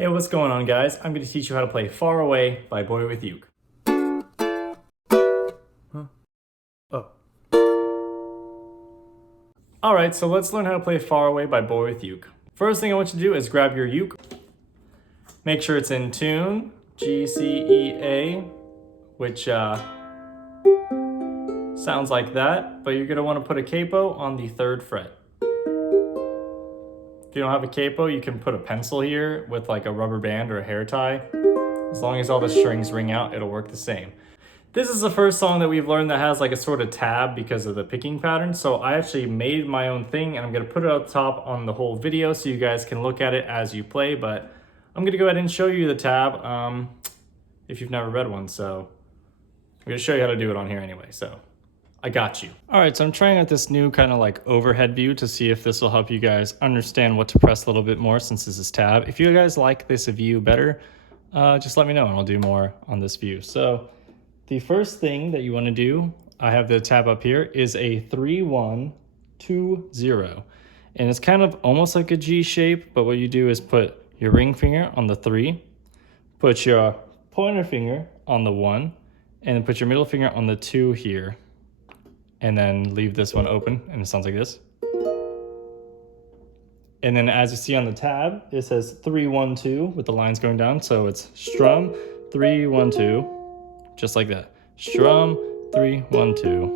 Hey, what's going on, guys? I'm going to teach you how to play Far Away by Boywithuke. Huh? Oh. Alright, so let's learn how to play Far Away by Boywithuke. First thing I want you to do is grab your uke. Make sure it's in tune, G, C, E, A, which sounds like that, but you're going to want to put a capo on the 3rd fret. If you don't have a capo, you can put a pencil here with like a rubber band or a hair tie. As long as all the strings ring out, it'll work the same. This is the first song that we've learned that has like a sort of tab because of the picking pattern. So I actually made my own thing and I'm gonna put it up top on the whole video so you guys can look at it as you play, but I'm gonna go ahead and show you the tab if you've never read one. So I'm gonna show you how to do it on here anyway, so. I got you. All right, so I'm trying out this new kind of like overhead view to see if this will help you guys understand what to press a little bit more since this is tab. If you guys like this view better, just let me know and I'll do more on this view. So the first thing that you want to do, I have the tab up here, is a 3-1-2-0. And it's kind of almost like a G shape, but what you do is put your ring finger on the 3, put your pointer finger on the 1, and then put your middle finger on the 2 here. And then leave this one open, and it sounds like this. And then as you see on the tab, it says 3-1-2 with the lines going down. So it's strum 3-1-2, just like that. Strum 3-1-2.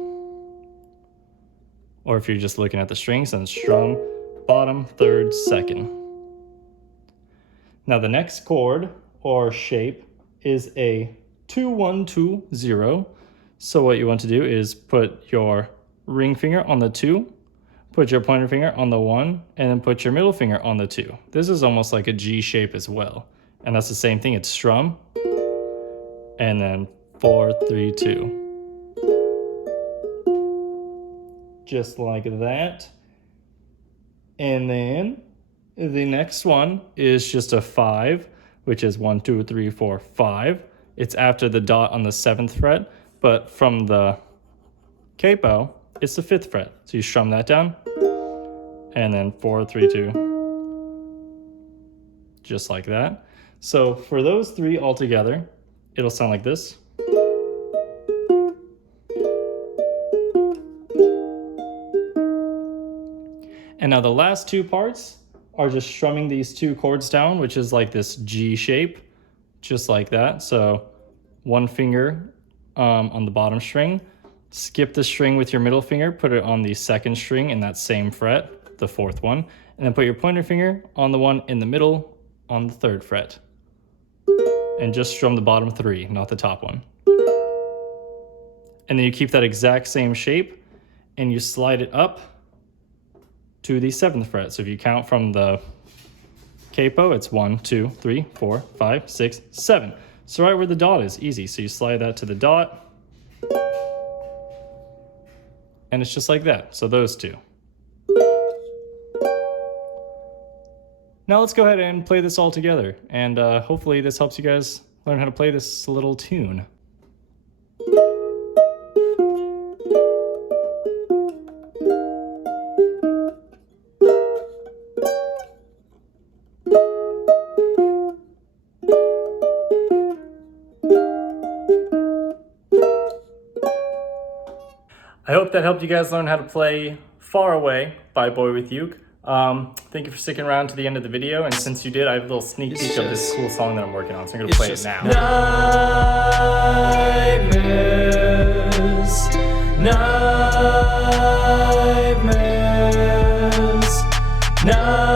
Or if you're just looking at the strings, then strum bottom 3rd 2nd. Now the next chord or shape is a 2-1-2-0. So what you want to do is put your ring finger on the 2, put your pointer finger on the 1, and then put your middle finger on the 2. This is almost like a G shape as well. And that's the same thing, it's strum, and then 4-3-2. Just like that. And then the next one is just a 5, which is 1, 2, 3, 4, 5. It's after the dot on the 7th fret. But from the capo, it's the 5th fret. So you strum that down, and then 4-3-2, just like that. So for those 3 all together, it'll sound like this. And now the last 2 parts are just strumming these 2 chords down, which is like this G shape, just like that. So 1 finger on the bottom string, skip the string with your middle finger, put it on the 2nd string in that same fret, the 4th one, and then put your pointer finger on the one in the middle on the 3rd fret. And just strum the bottom 3, not the top one. And then you keep that exact same shape and you slide it up to the 7th fret. So if you count from the capo, it's 1, 2, 3, 4, 5, 6, 7. So right where the dot is, easy. So you slide that to the dot, and it's just like that. So those 2. Now let's go ahead and play this all together, and hopefully this helps you guys learn how to play this little tune. I hope that helped you guys learn how to play Far Away by Boywithuke. Thank you for sticking around to the end of the video, and since you did, I have a little sneak peek of this cool song that I'm working on, so I'm going to play it now. Nightmares, nightmares, nightmares.